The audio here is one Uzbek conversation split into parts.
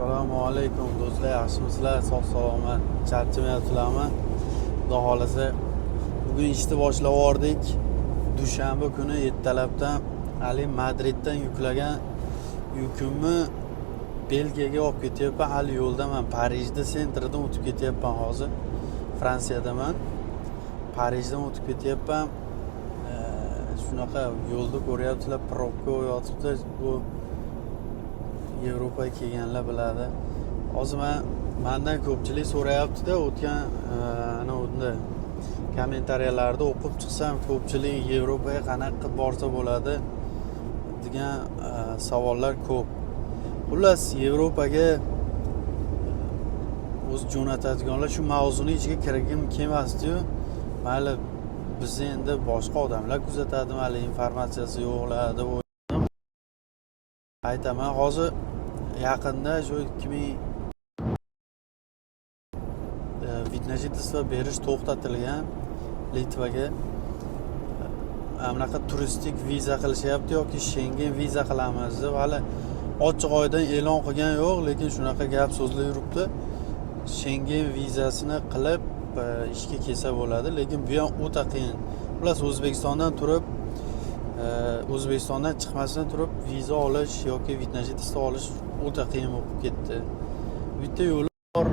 Assalomu alaykum do'stlar, yaxshimisizlar? Sog' salomat, charchamayapsizlarmi? Xudo xolasa bugun ishni boshlab yubordik. Dushanba kuni ertalabdan hali Madriddan yuklagan yukimni Belgiyaga olib ketyapman. Hali yo'ldaman. Parijda sentrdan o'tib ketyapman hozir. Fransiyadaman. Parijdan o'tib ketyapman. Shunaqa yo'lda ko'ryapsizlar, probka yotibdi. Bu Yevropaga kelganlar biladi. Hozir mendan ko'pchilik so'rayapti-da, o'tgan ana unda kommentariyalarda o'qib chiqsam, ko'pchilik Yevropaga qanaqa qilib borsa bo'ladi degan savollar ko'p. Xullas, Yevropaga o'z jo'natadiganlar shu mavzuning ichiga kirgim kelmasdi-yu, mayli bizni endi boshqa odamlar kuzatadi, mayli informatsiyasi yo'qlar deb o'yladim. Aytaman, hozir yaqinda shu 2000 vitnajitovство berish to'xtatilgan Litvaga. Anaqa turistik viza qilishyapti yoki Schengen viza qilamiz deb hali ochiq oydan e'lon qilgan yo'q, lekin shunaqa gap so'zlar yuribdi. Schengen vizasini qilib ishga kelsa bo'ladi, lekin bu ham o'ta qiyin. Xullas, O'zbekistondan turib O'zbekistondan chiqmasdan turib viza olish yoki vitnajitovство olish o'ta qiyin bo'lib ketdi. Bitta yo'li bor.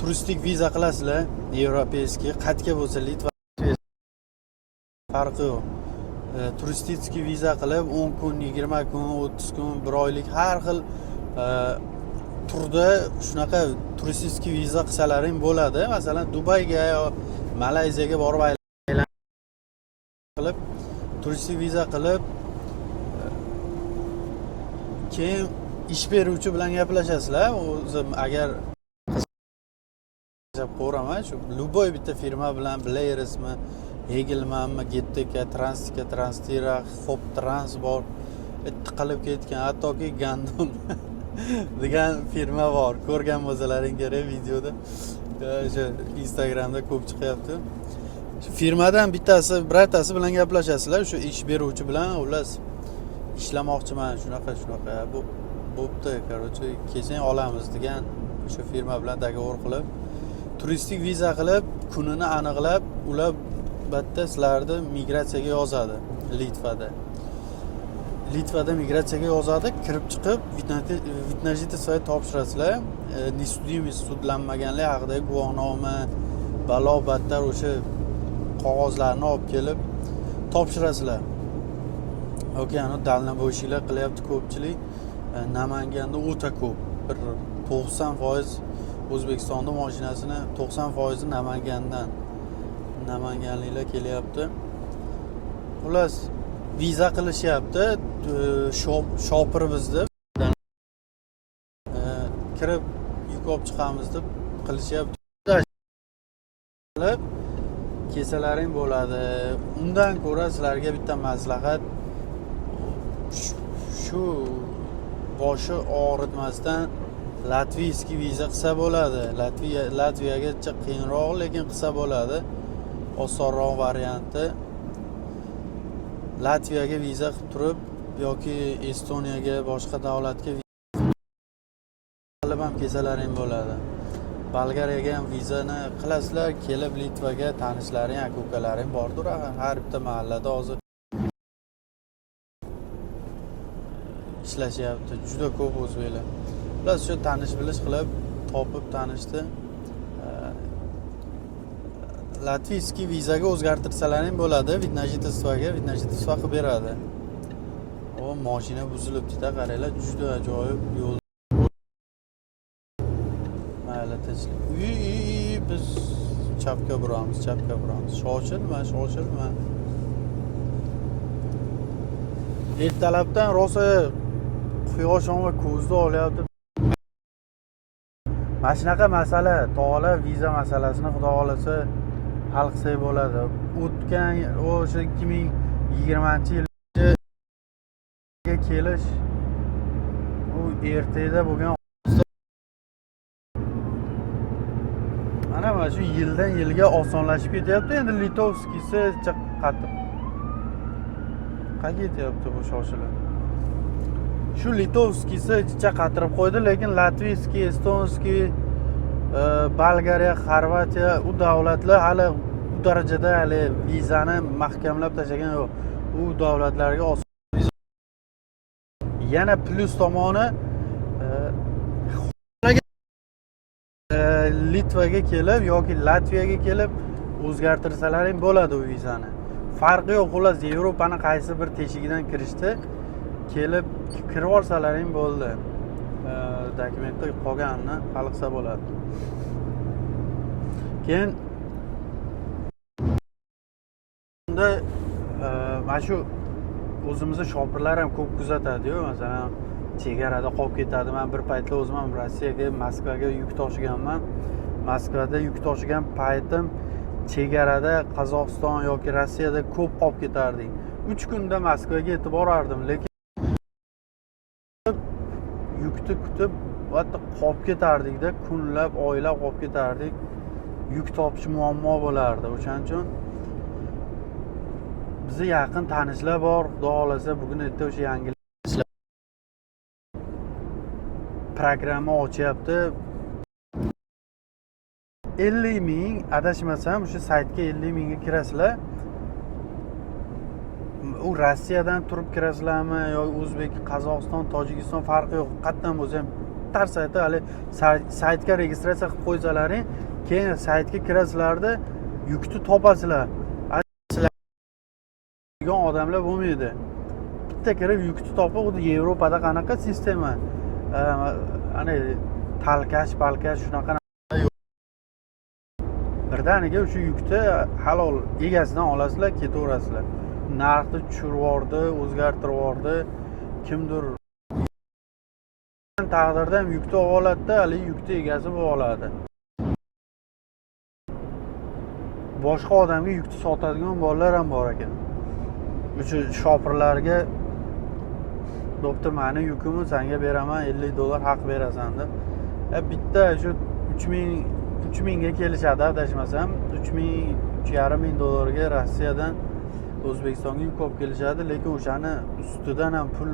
Turistik viza qilasizlar, Yevropeyskiy, qayerga bo'lsa Litva farqi yo'q. Turistik viza qilib 10 kun, 20 kun, 30 kun, 1 oylik har xil turda shunaqa turistik viza qilsalaring bo'ladi. Masalan, Dubayga yo Malayziyaga borib qilib turistik viza qilib keyin ish beruvchi bilan gaplashasizlar. O'zi agar qo'raman shu Luboy bitta firma bilan Blayersmi, Hegelmanmi, Gettika, Transtika, Transtira, Hop Transport qilib ketgan, hattoki Gandon degan firma bor. Ko'rgan bo'lsalaring kerak videoda. O'sha Instagramda ko'p chiqyapti. Shu firmadan biratasi bilan gaplashasizlar, o'sha ish beruvchi bilan, ular ishlamoqchiman, shunaqa bo'pti, короче, kelsang olamiz degan o'sha firma bilan dogovor qilib, turistik viza qilib, kunini aniqlab, ular bitta sizlarni migratsiyaga yozadi Litvada migratsiyaga yozadi, kirib chiqib vitnajitovstvo topshirasizlar. Sudlanmaganlar haqidagi guvohnoma, balo battar o'sha qog'ozlarni olib kelib topshirasizlar. Yoki ana dalnabo'ychilar qilyapti ko'pchilik. Namanganda o'ta ko'p. Bir 90% O'zbekistonda mashinasini 90% Namanganliklar kelyapti. Xullas, viza qilishyapti, shopir bizni kirib yuk olib chiqamiz deb qilishyapti. Kesalaring bo'ladi. Undan ko'ra sizlarga bitta maslahat, shu boshi og'ritmasdan latviyskiy viza qilsa bo'ladi. Latviyagacha qiyinroq, lekin qilsa bo'ladi. Osonroq varianti. Latviyaga viza qilib turib yoki Estoniyaga, boshqa davlatga qilib ham kesalaring bo'ladi. Bolgariyaga ham vizani qilasizlar, kelib Litvaga tanishlaring, aka-ukalaring bordir. Har bitta mahallada hozir ishlashyapti. Juda ko'p o'zbeklar. Ular shu tanish-bilish qilib, topib tanishdi. Latviyskiy vizaga o'zgartirsalaring bo'ladi, vitnajitovstoga qilib beradi. O mashina buzilibdi-da, qaranglar, juda ajoyib yo'l. Mayli, tinchlik. Biz chapga buramiz. Shoshilma. Ertalabdan rosa quyosh va ko'zni olyapti. Mana shunaqa masala, tog'lar viza masalasini xudo xolasa hal qilsak bo'ladi. O'tgan o'sha 2020-yilga kelish u ertada bo'lgan. Mana shu yildan yilga osonlashib ketyapti. Endi litovskiysi qattiq qayerga ketyapti bu shoshilib? Shu litovskisi ichicha qatirib qo'ydi, lekin latviyskiy, estonskiy, Bolgariya, Xorvatiya u davlatlar hali u darajada hali vizani mahkamlab tashlagan yo'q. U davlatlarga yana plyus tomoni Litvaga kelib yoki Latviyaga kelib o'zgartirsalaring bo'ladi u vizani. Farqi yo'q, xullas Yevropani qaysi bir teshigidan kirishdi, kelib kirib olsalaring bo'ldi. Dokumentda qolganini hal qilsa bo'ladi. Keyin unda mana shu o'zimizni shopirlar ham ko'p kuzatadi-yu, masalan, chegarada qolib ketadi. Men bir paytlar o'zim ham Rossiyaga, Moskvaga yuk tashiganman. Moskvada yuk tashigan paytim chegarada Qozog'iston yoki Rossiyada ko'p qolib ketardik. 3 kunda Moskvaga yetib borardim, lekin yukni kutib hatto qolib ketardik-da, kunlab, oylab qolib ketardik. Yuk topish muammo bo'lardi. O'shaning uchun bizga yaqin tanishlar bor, xudo xolasa bugun erta o'sha yangilik programma ochyapti. 50 ming, adashmasam o'sha saytga 50 mingga kirasizlar. U Rossiyadan turib kirasizlarmi yoki O'zbek, Qozog'iston, Tojikiston farqi yo'q. Qatdan bo'lsa ham tar sayti hali saytga registratsiya qilib qo'ysalaring, keyin saytga kirasizlarda yukni topasizlar. Odamlar bo'lmaydi. Bitta kirib yukni topib, xuddi Yevropada qanaqa sistema, ana talkash shunaqa birdaniga o'sha yukni halol egasidan olasizlar, ketaverasizlar. Narxni tushirib yubordi, o'zgartirib yubordi. Kimdir taqdirda ham yukni olib oladi-da, hali yukni egasi bo'lib oladi. Boshqa odamga yukni sotadigan bolalar ham bor ekan. O'sha shopirlarga "Bo'pti, meni yukimni senga beraman, $50 haq berasan" deb. Bitta shu 3000 ga kelishadi, adashmasam, $3,500 ga Rossiyadan O'zbekistonga yuk olib kelishadi, lekin o'shani ustidan ham pul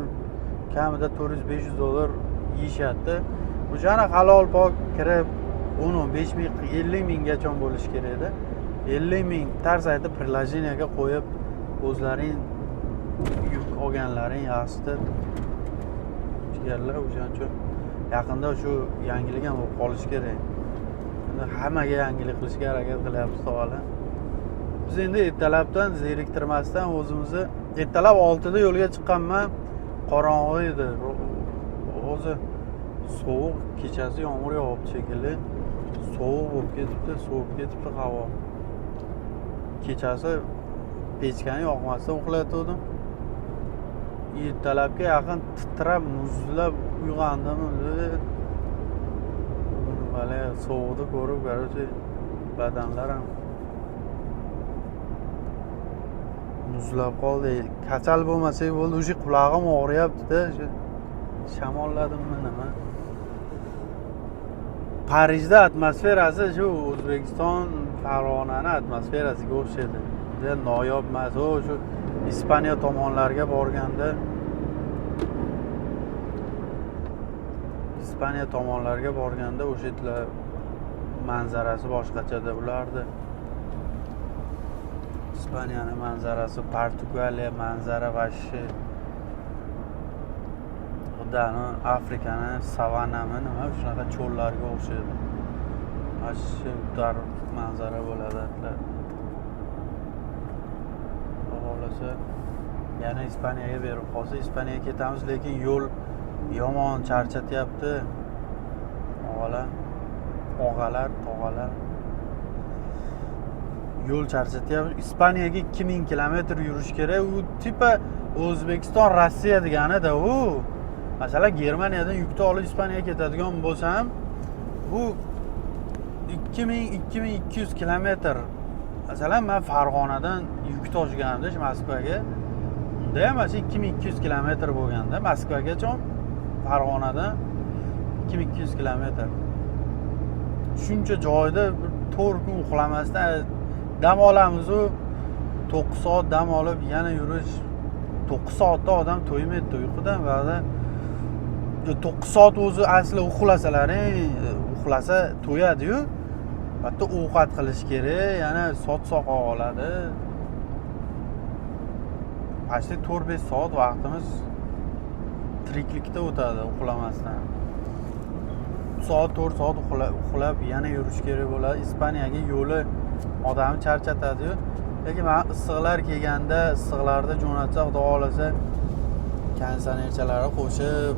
kamida $400-500 yeyishadi. O'shani halol pok kirib 10-15 ming, 50 minggacha bo'lishi kerak edi. 50 ming tar sayti prilojeniyega qo'yib o'zlaring yuk olganlaring yaxshida chigarlar. O'shaning uchun yaqinda shu yangilik ham bo'lib qolishi kerak. Hammaga yangilik qilishga harakat qilyapmiz to'g'ri. Biz endi ertalabdan zeriktirmasdan o'zimizni ertalab 6 da yo'lga chiqqanman. Qorong'i edi. O'zi sovuq, kechasi yomg'ir yog'ib shekilli. Sovuq bo'lib ketibdi havo. Kechasi pechkani yoqmasdan uxlatgandim. Ertalabga yaqin titrab, muzlab uyg'ondim. Vale, sovuqni ko'rib, qarasa badanlar ham muzlab qoldi. Kasal bo'lmasak bo'ldi, o'sha qulog'im og'riyapti-da, shamolladimmi nima. Parijda atmosferasi shu O'zbekiston, Farg'onani atmosferasiga o'xshaydi. Juda noyob emas. Shu Ispaniya tomonlarga borganda o'sha yerlar manzarasi boshqachada ulardi. Ispaniyani manzarasi, Portugaliya manzara va shu xuddi Afrikani savanami nima shunaqa cho'llarga o'xshaydi. Shu dar manzara bo'ladi. Xohlasa yana Ispaniyaga berib qolsa, Ispaniyaga ketamiz, lekin yo'l yomon charchatyapti. Og'alar, tog'alar. Yo'l charchatyapti. Ispaniyaga 2000 kilometr yurish kerak. U tipa O'zbekiston, Rossiya degani-da u. Masalan, Germaniyadan yukni olib Ispaniyaga ketadigan bo'lsam, bu 2200 kilometr. Masalan, men Farg'onadan yuk tashganimda Moskvaga, unda ham mana 2200 kilometr bo'lganda, Moskvagacha Farg'onadan 2200 kilometr. Shuncha joyda 4 kun uxlamasdan dam olamiz, 9 soat dam olib yana yurish 9 soatda odam to'ymaydi uyqudan. Vaqti 9 soat o'zi asli uxlasa to'yadi-yu. Hatto ovqat qilish kerak, yana soat oladi. Ashli 4-5 soat vaqtimiz tiriklikda o'tadi uxlamasdan. 4 soat uxlab yana yurish kerak bo'ladi. Ispaniyaga yo'li odamni charchatadi-yu. Lekin men issiqlar kelganda, issiqlarda jo'natsa, xudo xolasa, konditsionerchalarni qo'shib,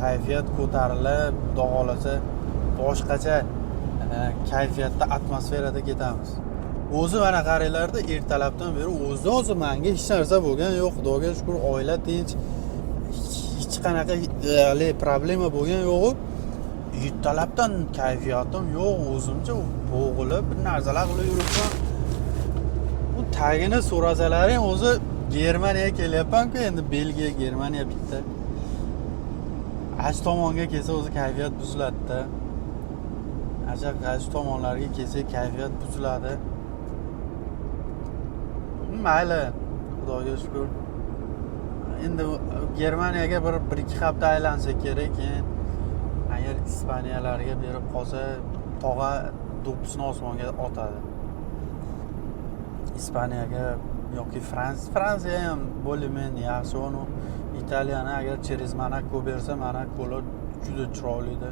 kayfiyat ko'tarilib, xudo xolasa, boshqacha kayfiyatda, atmosferada ketamiz. O'zi mana qaranglarda, ertalabdan beri o'zi menga hech narsa bo'lgan yo'q, xudoga shukr, oila tinch, hech qanaqa problema bo'lgan yo'q. Ertalabdan kayfiyatim yo'q, o'zimcha bo'g'ilib bir narsalar qilib yuribman. Bu tagini so'rasalaring, o'zi Germaniyaga kelyapman-ku, endi Belgiya, Germaniya bitta. Ash tomonga kelsa o'zi kayfiyat buziladi-da. Ash tomonlarga kelsa kayfiyat buziladi. Mayli, xudoga shukr. Endi Germaniyaga bir 1-2 hafta aylansa kerak, keyin agar Ispaniyalarga berib qolsa, tog'a do'ppisini osmonga otadi. Ispaniyaga yoki Fransiya ham bo'limen yaxshi, uni Italiyani agar через Monaco bersa, Monacolar juda chiroyli-da.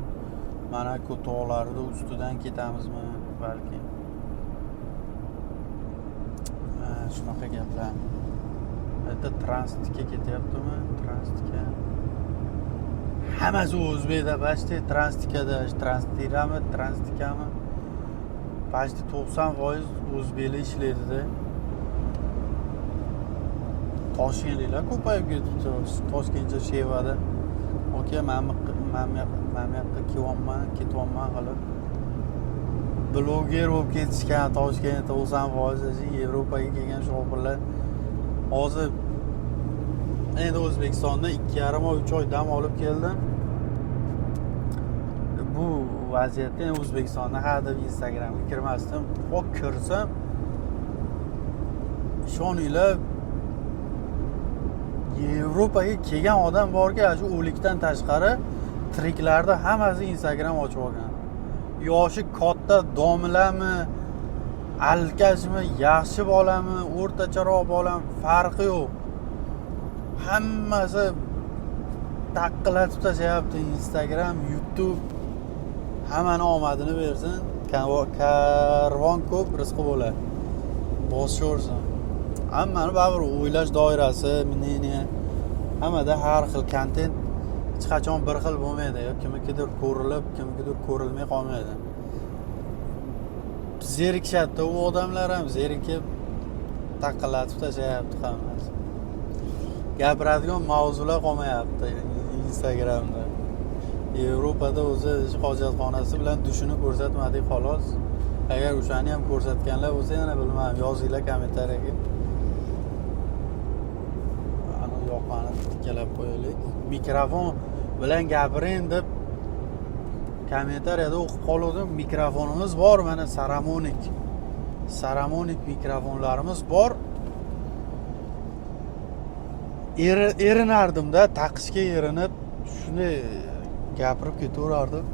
Monaco tog'larida ustidan ketamizmi balki. Shunaqa gaplar. Bitta tranzitga ketyaptimi? Tranzitga. Hammasi o'zbekda, bashti tranzitkada, tranzitkami? Bashti 90% o'zbeklar ishlaydi-da. Toshkentliklar ko'payib ketibdi. Toshkentcha Shevada. Okey, men yoqqa kelyapman qilib. Bloger bo'lib ketishgan Toshkentda 90% Yevropaga kelgan shopirlar. Hozir endi O'zbekistonda 2,5 oy 3 oy dam olib keldim. Bu vaziyatda O'zbekistonda hali Instagramga kirmasdim. Kirsam, ishoninglar, Yevropaga kelgan odam borki, shu o'likdan tashqari tiriklarda hammasi Instagram ochib olgan. Yoshi katta domlami, alkashmi, yaxshi bolami, o'rtacharoq bolam, farqi yo'q. Hammasi taqqilatib tashlayapti. Instagram, YouTube hammani omadini bersin. Karvon ko'p, rizqi bo'lar. Bosishorsin. Hammani baribir o'ylash doirasi, мнение, hammada har xil kontent hech qachon bir xil bo'lmaydi. Kimnikidir ko'rilib, kimnikidir ko'rilmay qolmaydi. Zerikishadi u odamlar ham, zerikib taqqilatib tashlayapti hammasi. Gapiradigan mavzular qolmayapti Instagramda. Yevropada o'zi hojatxonasi bilan dushini ko'rsatmadik xolos. Agar o'shani ham ko'rsatganlar bo'lsa, yana bilmayman, yozinglar kommentariyaga. Ana yoqani tikkalab qo'yaylik. Mikrofon bilan gapiring deb kommentariyada o'qib qoldim. Mikrofonimiz bor, mana Saramonik mikrofonlarimiz bor. Erinardim-da, taqishga erinib, shuni gapirib ketaverardim.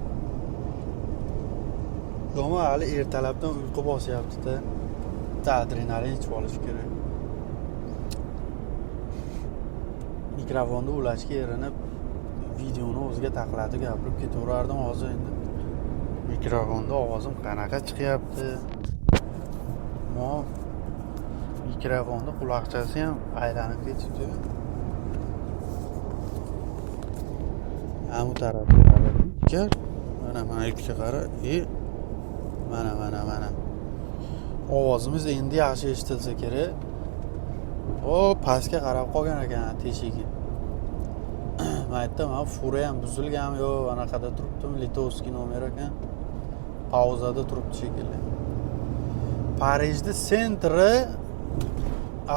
Yo'q, hali ertalabdan uyqu bosyapti-da. Adrenalin ichib olish kerak. Mikrofonni ulashga erinib, videoni o'ziga taqlatib gapirib ketaverardim. Hozir endi mikrofonda ovozim qanaqa chiqyapti? Mikrofonni quloqchasi ham aylanib ketibdi. Bu tarafga qarab, mana ikkiga qara, mana. Ovozimiz endi yaxshi eshitilsa kerak. Pastga qarab qolgan ekan teshigi. Men aytdim, fura ham buzilganmi yo, anaqada turibdimi, litovskiy nomer ekan. Pauzada turibdi shekilli. Parijda sentri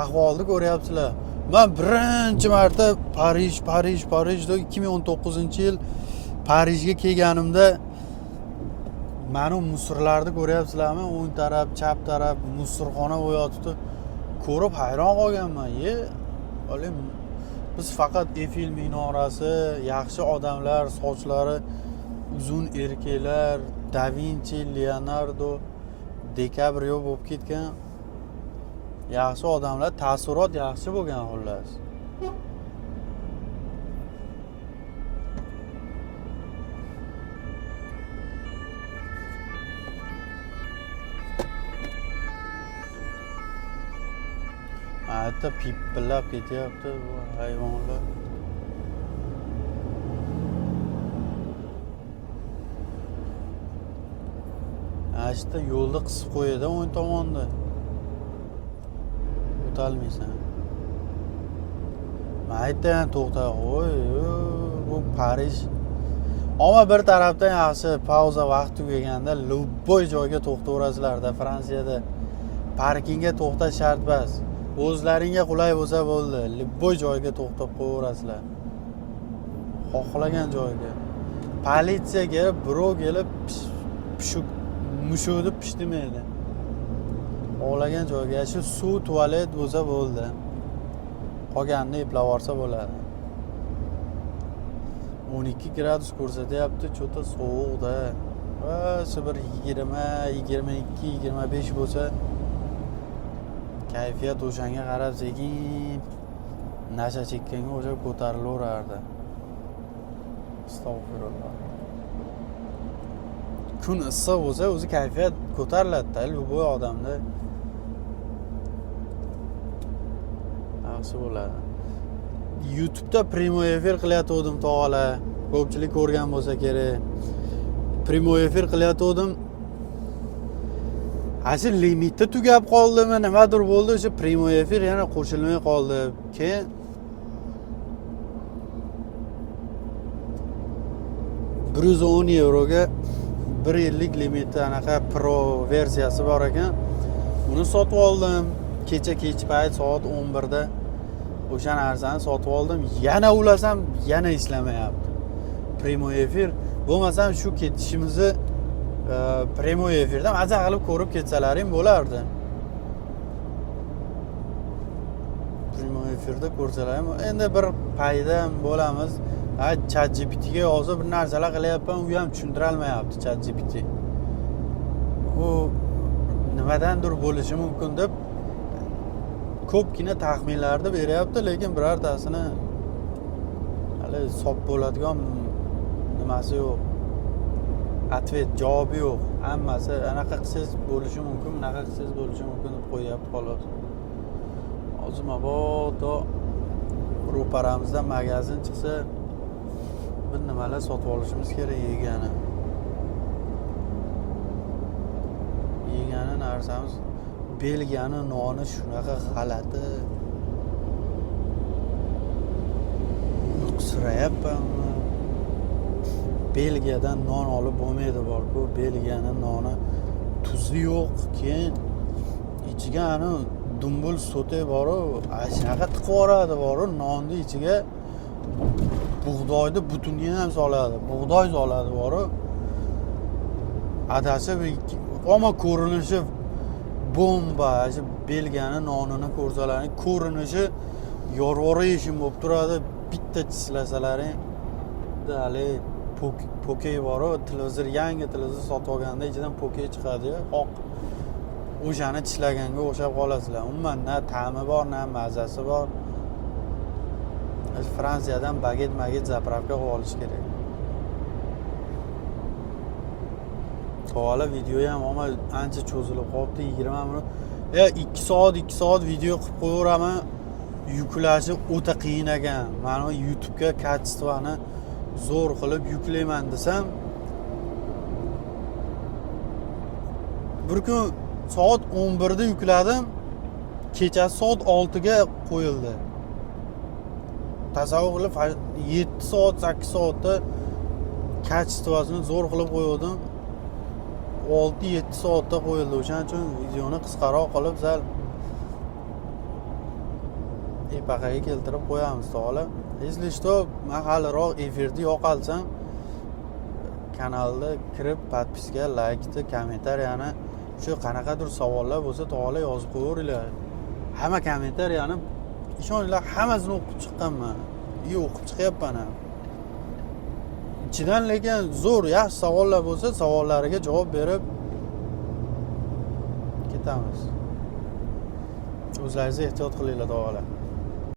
ahvolni ko'ryapsizlar. Men birinchi marta Parijda 2019-yil Parijga kelganimda mana musorlarni ko'ryapsizlarmi? O'ng taraf, chap taraf musorxona bo'yotibdi. Ko'rib hayron qolganman. Olim biz faqat Eiffel minorasi, yaxshi odamlar, sochlari uzun erkaklar, Da Vinci, Leonardo, DiCaprio bo'lib ketgan yaxshi odamlar, taassurot yaxshi bo'lgan xullas. Hatta pipillab ketyapti bu hayvonlar. Ashta yo'lni qisib qo'yadi o'ng tomonda. O'tolmaysan. Mayda ham to'xta qo'y. Bu Parij. Ammo bir tarafdan yaxshi, pauza vaqti tugaganda любой joyga to'xtayverasizlarda Fransiyada. Parkingga to'xtash shart emas. O'zlaringga qulay bo'lsa bo'ldi. Любой joyga to'xtab qo'yaverasizlar. Xohlagan joyga. Politsiya kelib, birov kelib mushukni pishtimaydi. Xohlagan joyga, shu suv, tualet bo'lsa bo'ldi. Qolganini eplab olsa bo'ladi. 12 gradus ko'rsatyapti, cho'ta sovuqda. Shu bir 20, 22, 25 bo'lsa kayfiyat o'shanga qarab sekin nasha chekkanga o'sha ko'tarilaverardi. Astag'firulloh. Kun issiq bo'lsa o'zi kayfiyat ko'tariladi-da, любой odamda. Yaxshi bo'ladi. YouTube'da prямой efir qilayotgandim tog'alar. Ko'pchilik ko'rgan bo'lsa kerak. Prямой efir qilayotgandim. Asl limitda tugab qoldimi, nimadir bo'ldi, o'sha prямой efir yana qo'shilmay qoldi. Keyin 110 euroga 1 yillik limitda anaqa pro versiyasi bor ekan. Uni sotib oldim. Kech payt soat 11 da o'sha narsani sotib oldim. Yana ulasam, yana ishlamayapti. Prямой efir bo'lmasam shu ketishimizni prямой efirda maza qilib ko'rib ketsalaring bo'lardi. Prямой efirda ko'rsalarim, endi bir paydan bo'lamiz. ChatGPT ga yozib bir narsalar qilyapman, u ham tushuntira olmayapti ChatGPT. U nimadandir bo'lishi mumkin deb ko'pgina taxminlarni beryapti, lekin birortasini hali sop bo'ladigan nimasi yo'q. Atvet javobi yo'q. Hammasi anaqa qilsangiz bo'lishi mumkin, bunaqa qilsangiz bo'lishi mumkin deb qo'yapti xolos. Hozir mabodo ro'paramizdan magazin chiqsa, bir nimalar sotib olishimiz kerak yegani. Yegani narsamiz Belgiyani noni shunaqa g'alati. Qisrayapman. Belgiyadan non olib bo'lmaydi borku. Belgiyani noni tuzi yo'q, keyin ichiga ani dumbul sote bor-u, shunaqa tiqib yuboradi bor-u, nonni ichiga bug'doyni butunini ham soladi. Bug'doy soladi bor-u. Adashib, ammo ko'rinishi bomba. Shu Belgiyani nonini ko'rsalaring, ko'rinishi yorvora yeshim bo'lib turadi. Bitta chislasalaring, hali pokey bor-u, televizor, yangi televizor sotib olganda ichidan pokey chiqadi, oq. O'shani tishlaganga o'xshab qolasizlar. Umuman na ta'mi bor, na mazasi bor. Fransiyadan baget zapravka qilib olish kerak. To'g'ri video ham ama ancha cho'zilib qolibdi, 20 minut. 2 soat video qilib qo'yaveraman. Yuklashi o'ta qiyin ekan. Mana YouTube'ga kачествоni zo'r qilib yuklayman desam, bir kun soat 11 da yukladim, kechasi soat 6 ga qo'yildi. Tasavvur qilib 7 soat, 8 soatda kачествосini zo'r qilib qo'ydim. 6-7 soatda qo'yildi. O'shaning uchun videoni qisqaroq qilib sal epaqaga keltirib qo'yamiz to'g'ri. Если что, men haliroq efirni yo'qolsam, kanalga kirib, podpiska, laykni, kommentariyani, shu qanaqadir savollar bo'lsa to'g'ri yozib qo'yaveringlar. Hamma kommentariyani ishoninglar hammasini o'qib chiqqanman и o'qib chiqyapman ham. Ichidan lekin zo'r yaxshi savollar bo'lsa savollariga javob berib ketamiz. O'zlaringiz ehtiyot qilinglar tog'alar.